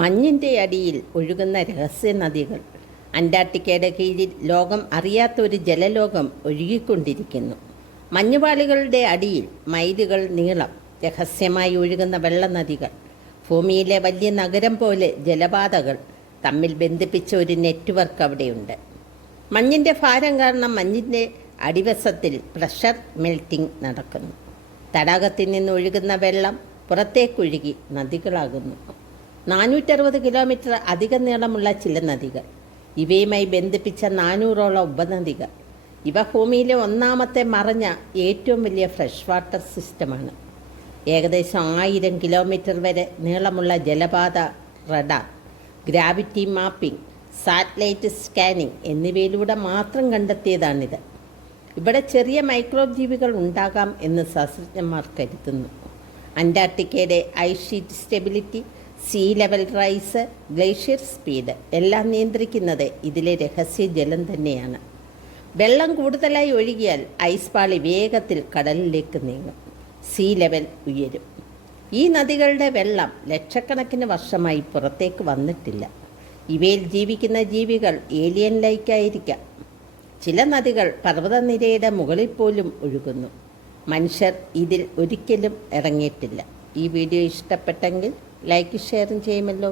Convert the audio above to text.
മഞ്ഞിൻ്റെ അടിയിൽ ഒഴുകുന്ന രഹസ്യ നദികൾ. അന്റാർട്ടിക്കയുടെ കീഴിൽ ലോകം അറിയാത്ത ഒരു ജലലോകം ഒഴുകിക്കൊണ്ടിരിക്കുന്നു. മഞ്ഞുപാളികളുടെ അടിയിൽ മൈലുകൾ നീളം രഹസ്യമായി ഒഴുകുന്ന വെള്ളനദികൾ. ഭൂമിയിലെ വലിയ നഗരം പോലെ ജലപാതകൾ തമ്മിൽ ബന്ധിപ്പിച്ച ഒരു നെറ്റ്വർക്ക് അവിടെയുണ്ട്. മഞ്ഞിൻ്റെ ഭാരം കാരണം മഞ്ഞിൻ്റെ അടിവശത്തിൽ പ്രഷർ മെൽറ്റിംഗ് നടക്കുന്നു. തടാകത്തിൽ നിന്ന് ഒഴുകുന്ന വെള്ളം പുറത്തേക്കൊഴുകി നദികളാകുന്നു. 460 കിലോമീറ്റർ അധിക നീളമുള്ള ചില നദികൾ, ഇവയുമായി ബന്ധിപ്പിച്ച 400ഓളം ഉപനദികൾ. ഇവ ഭൂമിയിലെ ഒന്നാമത്തെ മറഞ്ഞ ഏറ്റവും വലിയ ഫ്രഷ് വാട്ടർ സിസ്റ്റമാണ്. ഏകദേശം 1000 കിലോമീറ്റർ വരെ നീളമുള്ള ജലപാത radar, gravity mapping, satellite scanning എന്നിവയിലൂടെ മാത്രം കണ്ടെത്തിയതാണിത്. ഇവിടെ ചെറിയ മൈക്രോബ് ജീവികൾ ഉണ്ടാകാം എന്ന് ശാസ്ത്രജ്ഞന്മാർ കരുതുന്നു. അന്റാർട്ടിക്കയുടെ ice sheet stability, sea level rise, glacier speed എല്ലാം നിയന്ത്രിക്കുന്നത് ഇതിലെ രഹസ്യ ജലം തന്നെയാണ്. വെള്ളം കൂടുതലായി ഒഴുകിയാൽ ഐസ് പാളി വേഗത്തിൽ കടലിലേക്ക് നീങ്ങും, സീ ലെവൽ ഉയരും. ഈ നദികളുടെ വെള്ളം ലക്ഷക്കണക്കിന് വർഷമായി പുറത്തേക്ക് വന്നിട്ടില്ല. ഇവയിൽ ജീവിക്കുന്ന ജീവികൾ ഏലിയൻ ലൈക്കായിരിക്കാം. ചില നദികൾ പർവ്വതനിരയുടെ മുകളിൽ പോലും ഒഴുകുന്നു. മനുഷ്യർ ഇതിൽ ഒരിക്കലും ഇറങ്ങിയിട്ടില്ല. ഈ വീഡിയോ ഇഷ്ടപ്പെട്ടെങ്കിൽ ലൈക്ക് ഷെയറും ചെയ്യുമല്ലോ.